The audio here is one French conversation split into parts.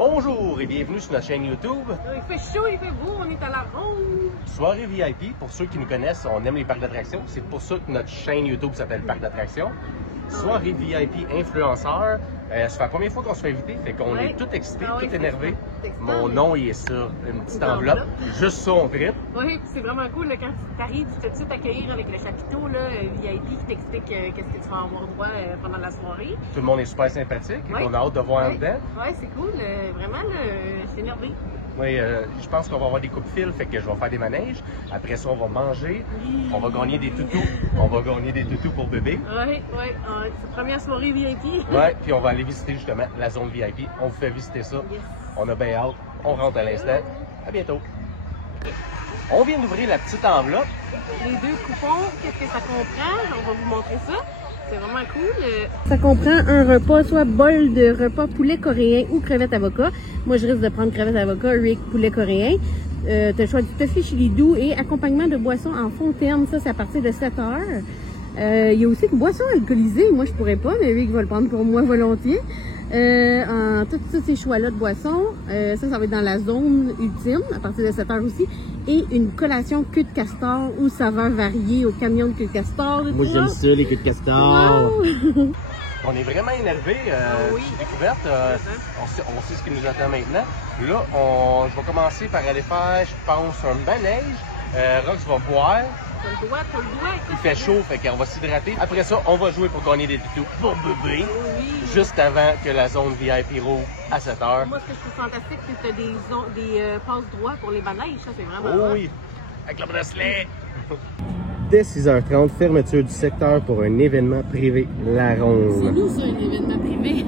Bonjour et bienvenue sur notre chaîne YouTube. Il fait chaud, il fait beau, on est à la ronde. Soirée VIP, pour ceux qui nous connaissent, on aime les parcs d'attractions. C'est pour ça que notre chaîne YouTube s'appelle Parc d'attractions. Soirée VIP influenceur. Ça fait la première fois qu'on se fait inviter, fait qu'on est tout excité, tout énervé. Mon nom, il est sur une petite enveloppe. Juste ça, on tripe. Oui, c'est vraiment cool là, quand tu t'arrives, tu te fais tout de suite accueillir avec le chapiteau là, VIP qui t'explique qu'est-ce que tu vas avoir droit pendant la soirée. Tout le monde est super sympathique et on a hâte de voir en dedans. Oui, c'est cool. Vraiment, je suis énervé. Oui, je pense qu'on va avoir des coupes-fils, fait que je vais faire des manèges. Après ça, on va manger. On va gagner des toutous. On va gagner des toutous pour bébé. Oui, c'est la première soirée VIP. Oui, puis on va aller visiter justement la zone VIP. On vous fait visiter ça. Yes. On a bien hâte. On rentre à l'instant. À bientôt. On vient d'ouvrir la petite enveloppe. Les deux coupons, qu'est-ce que ça comprend? On va vous montrer ça. C'est vraiment cool. Ça comprend un repas, soit bol de repas poulet coréen ou crevettes avocat. Moi, je risque de prendre crevettes avocat, Rick poulet coréen. T'as le choix du tofu chili doux et accompagnement de boissons en fontaine. Ça, c'est à partir de 7 heures. Il y a aussi une boisson alcoolisée. Moi, je pourrais pas, mais Rick va le prendre pour moi volontiers. En tous ces choix-là de boissons, ça va être dans la zone ultime, à partir de 7 heures aussi. Et une collation queue de castor ou saveurs variées au camion de queue de castor. Moi, j'aime ça, les queues de castor. Wow. On est vraiment énervé. Oui. Découverte. On sait ce qui nous attend maintenant. Là, je vais commencer par aller faire, je pense, un manège. Rox va boire. T'as le doigt. Il fait chaud, fait qu'on va s'hydrater. Après ça, on va jouer pour gagner des toutous pour bébé. Oui. Juste avant que la zone VIP roule à 7 heures. Moi, ce que je trouve fantastique, c'est que tu as des passes droits pour les manèges. Ça, c'est vraiment Oh hot. oui, avec le bracelet. Dès 6h30, fermeture du secteur pour un événement privé, la C'est ronde. nous, ça, un événement privé.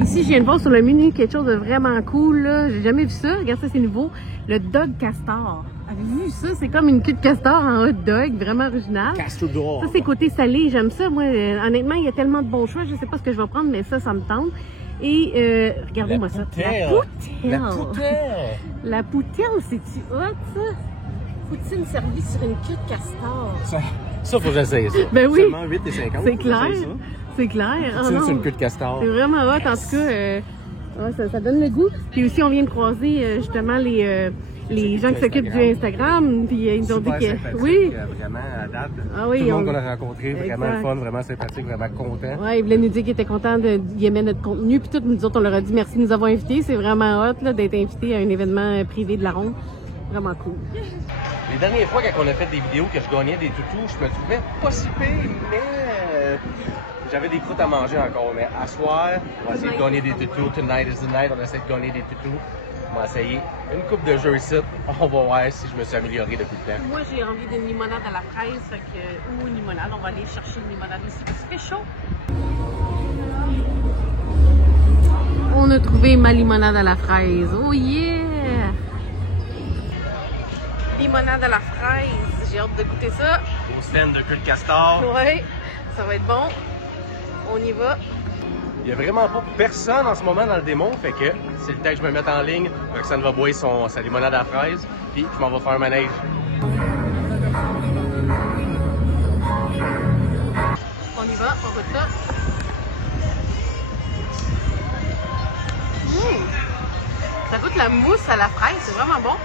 Ici, je viens de voir sur le menu quelque chose de vraiment cool. J'ai jamais vu ça. Regarde ça, c'est nouveau. Le dog castor. Avez-vous vu ça? C'est comme une queue de castor en hot dog, vraiment original. Castodor. Ça, c'est côté salé. J'aime ça. Moi, honnêtement, il y a tellement de bons choix. Je sais pas ce que je vais prendre, mais ça me tente. Et regardez-moi ça. La poutelle. La poutelle, c'est-tu hot, ça? Poutine servie sur une queue de castor. Ça, faut que j'essaye ça. Ben oui. Seulement 8,50. C'est clair. C'est clair. Ah C'est non. une queue de castor. C'est vraiment hot, en tout cas. Ouais, ça donne le goût. Puis aussi, on vient de croiser justement les gens qui s'occupent du Instagram. Puis ils nous ont dit que. Oui. Vraiment, à date. Ah oui, tout le monde qu'on a rencontré, vraiment Exact. le fun, vraiment sympathique, vraiment content. Ouais, ils voulaient nous dire qu'ils étaient contents d'y aimer notre contenu. Puis tout, nous autres, on leur a dit merci de nous avoir invités. C'est vraiment hot là, d'être invités à un événement privé de la ronde. Vraiment cool. Les dernières fois, quand on a fait des vidéos que je gagnais des toutous, je me trouvais pas si pire, mais j'avais des croûtes à manger encore. Mais à soir, on va essayer de gagner des toutous. Tonight is the night, on essaie de gagner des toutous. On va essayer une coupe de jeux ici. On va voir si je me suis amélioré depuis le temps. Moi, j'ai envie d'une limonade à la fraise, ou une limonade. On va aller chercher une limonade ici parce qu'il fait chaud. On a trouvé ma limonade à la fraise. Oh yeah! Limonade à la fraise. J'ai hâte de goûter ça. Une semaine de queue de castor. Ouais, ça va être bon. On y va. Il n'y a vraiment pas personne en ce moment dans le démon, fait que c'est le temps que je me mette en ligne. Roxane va boire sa limonade à la fraise, puis je m'en vais faire un manège. On y va, on goûte ça. Ça goûte la mousse à la fraise, c'est vraiment bon.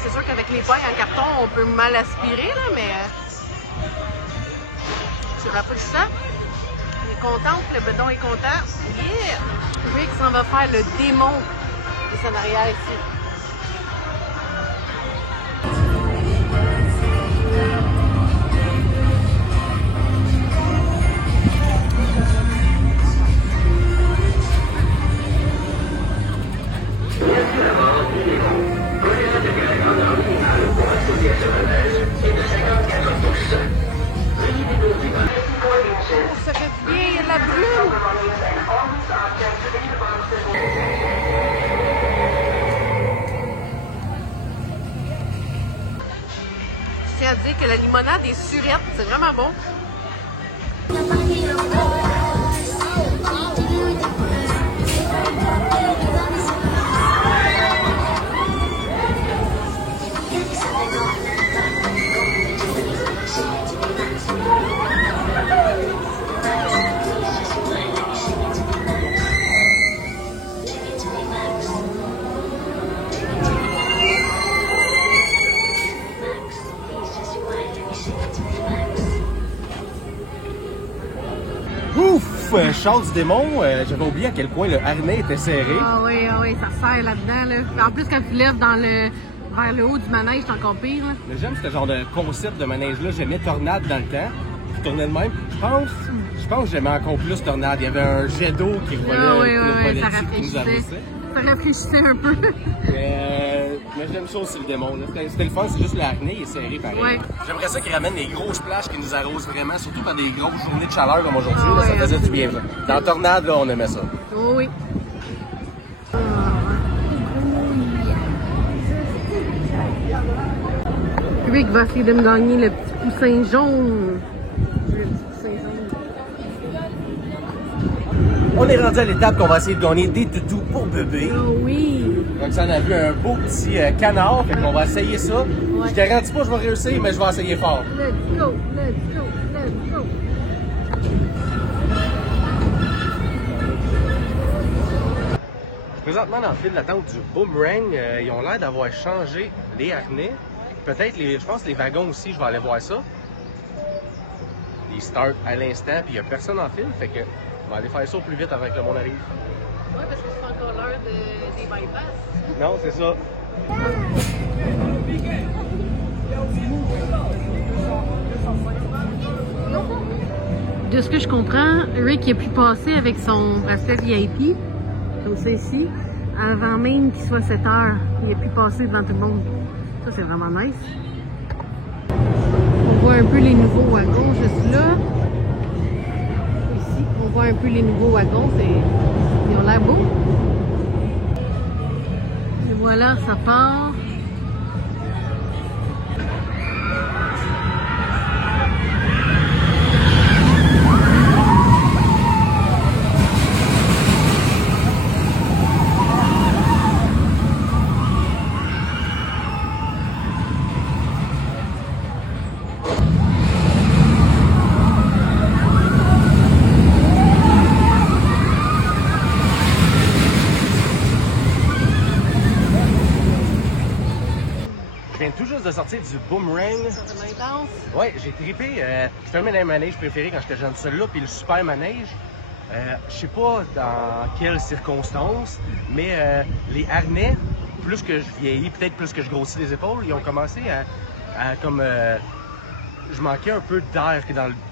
C'est sûr qu'avec les pailles en carton, on peut mal aspirer, là, mais c'est rafraîchissant. On est contente, le bedon est content. Yeah! Rick s'en va faire le démon des scénarios ici. Ça fait du bien, il y a de la brume. Je tiens à dire que la limonade est surette, c'est vraiment bon. Ouf, Charles du démon, j'avais oublié à quel point le harnais était serré. Ah oui, ça serre là-dedans. Là. En plus, quand tu lèves vers le haut du manège, c'est encore pire. Là. Mais j'aime ce genre de concept de manège-là. J'aimais Tornade dans le temps, qui tournait de même. Je pense que j'aimais encore plus Tornade. Il y avait un jet d'eau qui revolait, ça rafraîchissait un peu. Mais j'aime ça aussi le démon. C'était le fun, c'est juste le harnais, il est serré pareil. Ouais. J'aimerais ça qu'ils ramènent des grosses plages qui nous arrosent vraiment, surtout par des grosses journées de chaleur comme aujourd'hui. Ah, ça faisait du bien. Ça. Dans Tornade, là, on aimait ça. Oh, oui. Rick va essayer de me gagner le petit poussin jaune. On est rendu à l'étape qu'on va essayer de gagner des toutous pour bébé. Oh oui! Donc ça, on a vu un beau petit canard, fait qu'on va essayer ça. Ouais. Je garantis pas que je vais réussir, mais je vais essayer fort. Let's go, let's go, let's go! Présentement, dans le fil d'attente du boomerang, ils ont l'air d'avoir changé les harnais. Peut-être, je pense les wagons aussi, je vais aller voir ça. Ils startent à l'instant, puis il n'y a personne en fil, fait que on va aller faire ça au plus vite avant que le monde arrive. Oui, parce que c'est encore l'heure des bypass. Non, c'est ça. De ce que je comprends, Rick a pu passer avec son bracelet VIP, comme ça ici, avant même qu'il soit 7 heures. Il a pu passer devant tout le monde. Ça, c'est vraiment nice. On voit un peu les nouveaux wagons juste là. Ici, on voit un peu les nouveaux wagons. Ils ont l'air beaux. Et voilà, ça part. Tout juste de sortir du boomerang. Ouais, j'ai trippé. C'était un de mes manèges préférés quand j'étais jeune. Celui-là, puis le super manège. Je sais pas dans quelles circonstances, mais les harnais, plus que je vieillis, peut-être plus que je grossis les épaules, ils ont commencé à comme... je manquais un peu d'air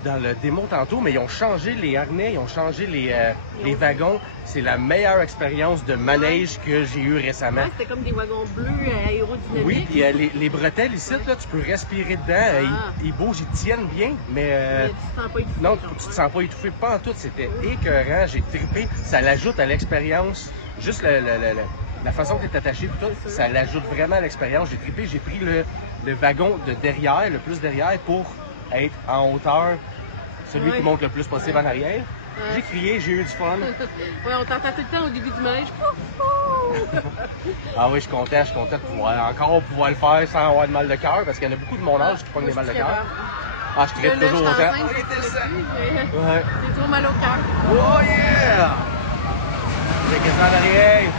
dans le démo tantôt, mais ils ont changé les harnais, ils ont changé les wagons. C'est la meilleure expérience de manège que j'ai eue récemment. Ouais, c'était comme des wagons bleus aérodynamiques. Oui, puis les bretelles ici, là, tu peux respirer dedans. Ils bougent, ils tiennent bien, mais tu te sens pas étouffé. Non, tu te sens pas étouffé. Pas en tout, c'était écœurant. J'ai trippé. Ça l'ajoute à l'expérience. Juste la façon que tu es attaché, tout, ça l'ajoute vraiment à l'expérience. J'ai trippé. J'ai pris le wagon de derrière, le plus derrière, pour être en hauteur, celui qui monte le plus possible en arrière. J'ai crié, j'ai eu du fun. Ouais, on t'entend tout le temps au début du manège. Ah oui, je suis content de pouvoir le faire sans avoir de mal de cœur, parce qu'il y en a beaucoup de mon âge qui prennent des mal de cœur. Ah, je trippe toujours autant. Ouais. J'ai trop mal au cœur. Oh yeah! J'ai qu'est-ce en arrière.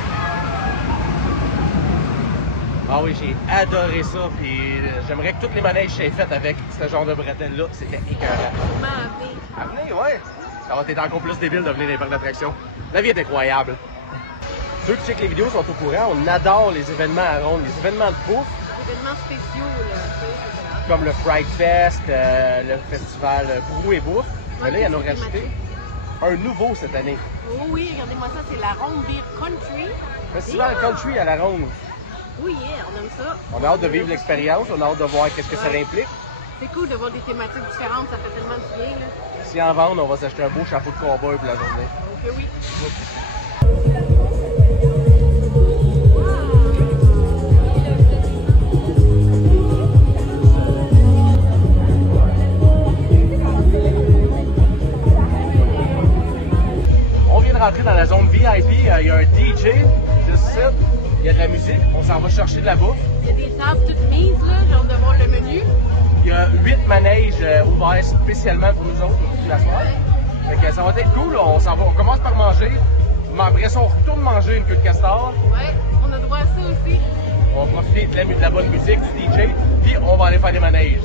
Ah oui, j'ai adoré ça, puis j'aimerais que toutes les manèges soient faites avec ce genre de bretelles-là. C'était écœurant. Avenir, ouais. Ça va être encore plus débile de venir dans les parcs d'attractions. La vie est incroyable. Ceux qui checkent les vidéos sont au courant, on adore les événements à Ronde, les événements de bouffe. Les événements spéciaux, là. Comme le Fright Fest, le festival Brou et Bouffe. Mais là, il y en a rajouté un nouveau cette année. Oh oui, regardez-moi ça, c'est la Ronde Beer Country. Festival Country à la Ronde. Oui, on aime ça. On a hâte de vivre l'expérience, on a hâte de voir qu'est-ce que ça implique. C'est cool de voir des thématiques différentes, ça fait tellement du bien, là. Si en vente, on va s'acheter un beau chapeau de cowboy pour la journée. Ok, oui. On vient de rentrer dans la zone VIP, il y a un DJ, juste ça. Il y a de la musique, on s'en va chercher de la bouffe. Il y a des tables toutes mises, là, j'ai hâte de voir le menu. Il y a 8 manèges ouverts spécialement pour nous autres toute la soirée. Fait que ça va être cool, on commence par manger. Après ça, on retourne manger une queue de castor. Ouais, on a droit à ça aussi. On va profiter de la bonne musique, du DJ, puis on va aller faire des manèges.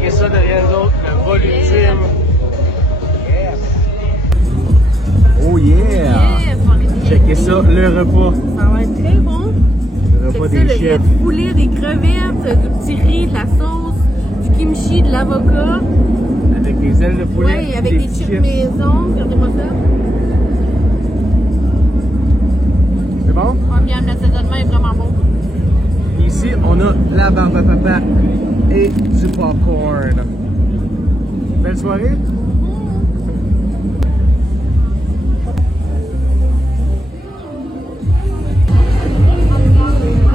Checkez ça derrière nous autres, le vol ultime. Yes! Oh yeah! Checkez ça, le repas. Ça va être très bon. Le repas C'est des ça, il y a chefs. du poulet, des crevettes, du petit riz, de la sauce, du kimchi, de l'avocat. Avec des ailes de poulet. Oui, avec des chips maison. Regardez-moi ça. C'est bon? Ah, bien, l'assaisonnement est vraiment bon. Ici, on a la barbe à papa et du popcorn. Belle soirée?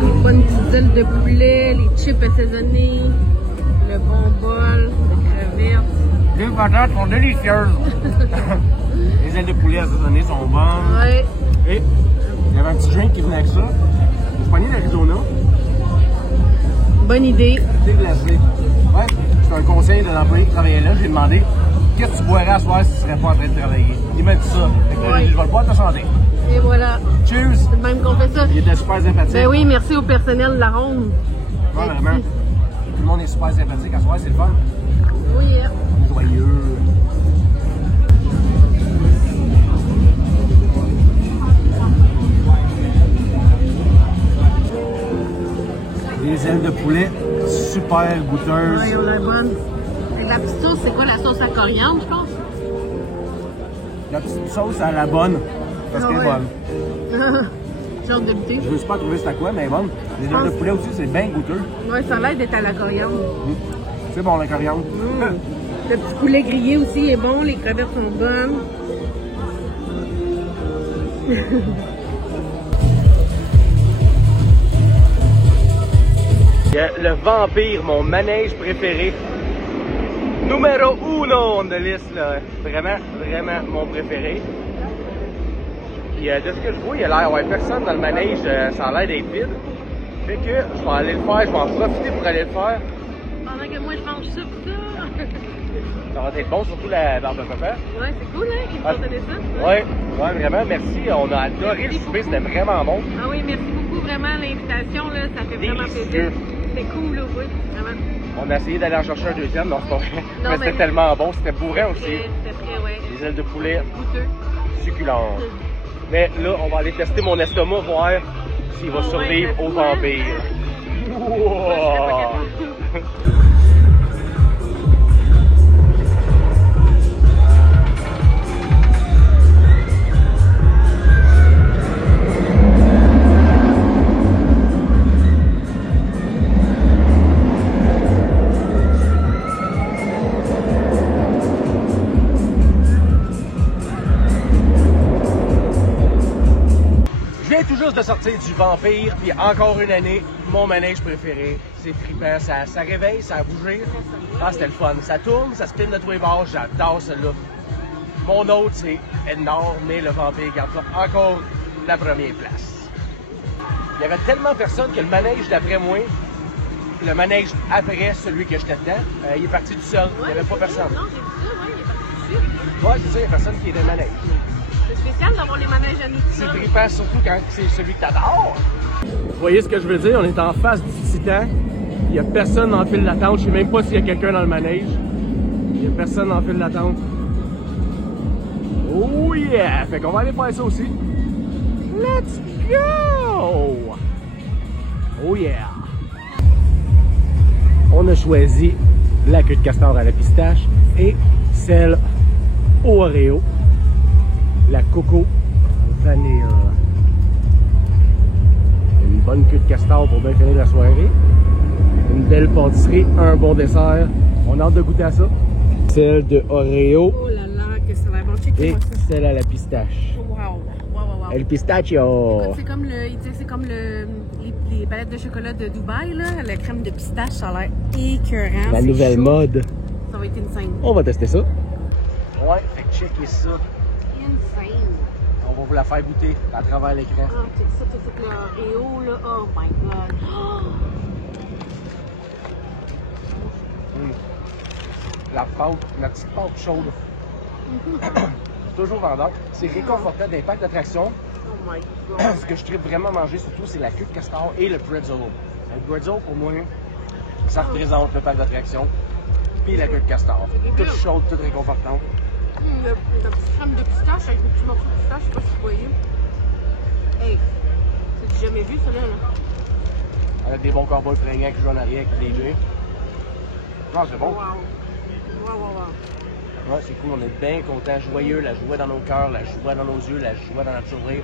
Les bonnes petites ailes de poulet, les chips assaisonnés, le bon bol de crevettes. Les patates sont délicieuses. Les ailes de poulet assaisonnées sont bonnes. Ouais. Et il y avait un petit drink qui venait avec ça. Vous prenez l'Arizona. Bonne idée. Déglacé. Ouais, c'est un conseil de l'employé qui travaillait là. J'ai demandé qu'est-ce que tu boirais à soir si tu serais pas en train de travailler. Il m'a dit ça. Fait que Ouais. je vais le boire de ta santé. Et voilà. Cheers! C'est de même qu'on fait ça. Il était super sympathique. Ben oui, merci au personnel de la ronde. Ouais, vraiment. Tout le monde est super sympathique à soir, c'est le fun. Oui, On est joyeux. Les ailes de poulet, super goûteuses. oui, on a bonne. Et la petite sauce, c'est quoi la sauce à coriandre, je pense? La petite sauce à la bonne, parce qu'elle est Ouais. bonne. J'ai hâte de goûter. Je ne sais pas trouver c'est à quoi, mais elle est bonne. Les ailes de poulet aussi, c'est bien goûteux. Ouais, ça a l'air d'être à la coriandre. C'est bon, la coriandre. Le petit poulet grillé aussi est bon, les crevettes sont bonnes. Le vampire, mon manège préféré. Numéro 1 de liste, là. Vraiment, vraiment mon préféré. Puis de ce que je vois, il y a l'air d'avoir personne dans le manège, ça a l'air d'être vide. Fait que je vais aller le faire, je vais en profiter pour aller le faire. Pendant que moi je mange ça pis ça. Ça va être bon, surtout la barbe à papa. Ouais, c'est cool, hein, qu'ils me donné ça. Ouais, vraiment, merci. On a adoré le souper, c'était vraiment bon. Ah oui, merci beaucoup, vraiment, l'invitation, là, ça fait vraiment Délicieux. plaisir. C'était cool, là, oui, vraiment. On a essayé d'aller en chercher un deuxième, non, c'est pas vrai. Non, Mais c'était mais- tellement bon, c'était bourrin aussi. C'était très, ouais, Les ailes de poulet goûteux. succulentes. Mais là, on va aller tester mon estomac, voir s'il va Oh, survivre ouais, au c'est fou, hein? vampire. Moi, je serais pas capable. Je viens tout juste de sortir du vampire, puis encore une année, mon manège préféré. C'est trippant, ça réveille, ça a bougé. Ah, c'était le fun. Ça tourne, ça spin de tous les bords, j'adore celle-là. Mon autre, c'est énorme, mais le vampire garde encore la première place. Il y avait tellement personne que le manège d'après moi, le manège après celui que j'étais dedans, il est parti tout seul. Il n'y avait pas personne. Non, j'ai vu ça, ouais, il est parti dessus. Ouais, c'est ça, il n'y a personne qui est dans le manège. C'est spécial d'avoir les manèges à nous tout C'est seuls. trippant, surtout quand c'est celui que t'adores. Vous voyez ce que je veux dire? On est en face du Titan. Il n'y a personne en file d'attente. Je ne sais même pas s'il y a quelqu'un dans le manège. Il n'y a personne en file d'attente. Oh yeah! Fait qu'on va aller faire ça aussi. Let's go! Oh yeah! On a choisi la queue de castor à la pistache et celle au Oreo. La coco vanille. Une bonne queue de castor pour bien finir la soirée. Une belle pâtisserie, un bon dessert. On a hâte de goûter à ça. Celle de Oreo Oh là là, que ça va être bon. et Checkez-moi ça. celle à la pistache. Wow, wow, wow, wow. El pistachio. Écoute, c'est comme le, il dit que c'est comme les palettes de chocolat de Dubaï, là. La crème de pistache, ça a l'air écœurant. La c'est nouvelle chaud. mode. Ça va être insane. On va tester ça. Ouais, fait que checker ça. Insane. On va vous la faire goûter à travers l'écran. Ah, check ça, tout le Oreo, là. Oh my god. Oh! La pâte, la petite pâte chaude. C'est toujours vendeur. C'est réconfortant d'impact d'attraction. Oh my god. Ce que je tripe vraiment manger surtout, c'est la queue de castor et le pretzel. Le pretzel, pour moi, ça représente le parc d'attraction. puis la queue de castor. Toute chaude, toute réconfortante. Le petit crème de pistache avec le petit morceau de pistache, je sais pas si vous voyez. Hey, j'ai jamais vu ça là. Avec des bons cowboys fringants qui jouent en arrière avec les DJ. Non, c'est bon. Wow. Wow, wow, wow. Ouais, c'est cool, on est bien contents, joyeux, la joie dans nos cœurs, la joie dans nos yeux, la joie dans notre sourire.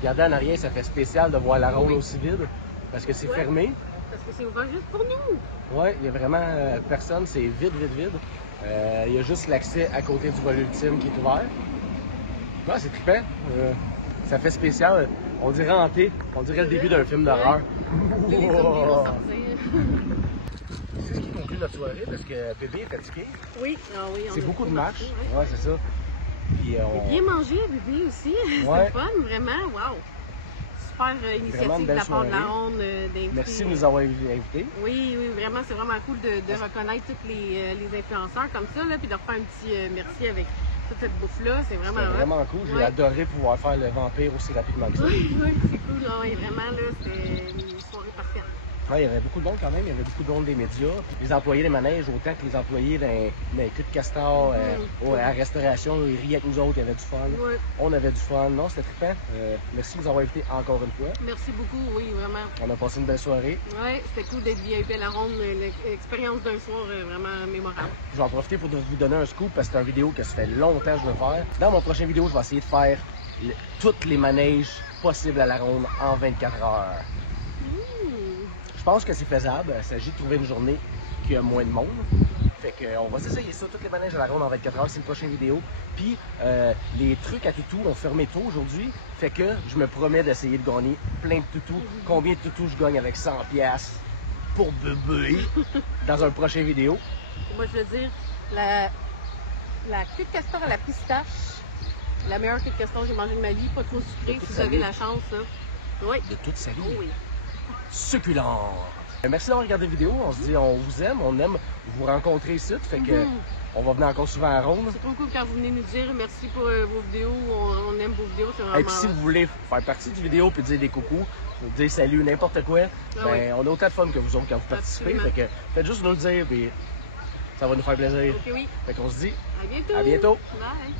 Regardez en arrière, ça fait spécial de voir la ronde aussi vide, parce que c'est fermé. Parce que c'est ouvert juste pour nous. Ouais, il y a vraiment personne, c'est vide, vide, vide. Il y a juste l'accès à côté du vol ultime qui est ouvert. Ouais, c'est trippant. Ça fait spécial. On dirait hanté, on dirait le début d'un film d'horreur. Les zombies vont sortir. C'est ce qui conclut notre soirée, parce que bébé est fatigué. Oui, ah oui. C'est beaucoup de marche. Ouais, c'est ça. Puis, Bien mangé, bébé aussi. Ouais. C'est fun, vraiment. Wow. Super initiative de la part de la ronde d'inviter. Merci de nous avoir invités. Oui, oui, vraiment, c'est vraiment cool de reconnaître tous les influenceurs comme ça, là, puis de leur faire un petit merci avec toute cette bouffe-là. C'est vraiment cool. J'ai adoré pouvoir faire le vampire aussi rapidement que ça. Oui, oui, c'est cool. Oui, vraiment, là, c'était une soirée parfaite. Ouais, il y avait beaucoup de monde quand même, il y avait beaucoup de monde des médias, puis les employés des manèges, autant que les employés dans les queues de castor, à la restauration, ils riaient avec nous autres, il y avait du fun. Oui. On avait du fun. Non, c'était trippant. Merci de nous avoir invités encore une fois. Merci beaucoup, oui, vraiment. On a passé une belle soirée. Oui, c'était cool d'être VIP à la ronde, l'expérience d'un soir vraiment mémorable. Je vais en profiter pour vous donner un scoop parce que c'est une vidéo que ça fait longtemps que je veux faire. Dans mon prochain vidéo, je vais essayer de faire toutes les manèges possibles à la ronde en 24 heures. Je pense que c'est faisable. Il s'agit de trouver une journée qui a moins de monde. Fait qu'on va essayer ça, toutes les manèges à la ronde en 24 heures, c'est une prochaine vidéo. Puis les trucs à toutous ont fermé tôt aujourd'hui. Fait que je me promets d'essayer de gagner plein de toutous. Combien de toutous je gagne avec 100$ pour bébé dans un prochain vidéo. Moi, je veux dire, la queue de castor à la pistache, la meilleure queue de castor que j'ai mangée de ma vie, pas trop sucrée, si vous avez la chance. Là. Oui. De toute sa vie. Oh, oui. Succulente. Merci d'avoir regardé la vidéo. On se dit, on vous aime, on aime vous rencontrer ici. Fait que on va venir encore souvent à Ronde. C'est trop cool quand vous venez nous dire merci pour vos vidéos. On aime vos vidéos, c'est vraiment. Et puis si vous voulez faire partie du vidéo puis dire des coucous, dire salut, n'importe quoi, on a autant de fun que vous autres quand vous participez. Fait que faites juste nous le dire puis ça va nous faire plaisir. Ok, oui. Fait qu'on se dit à bientôt. À bientôt. Bye.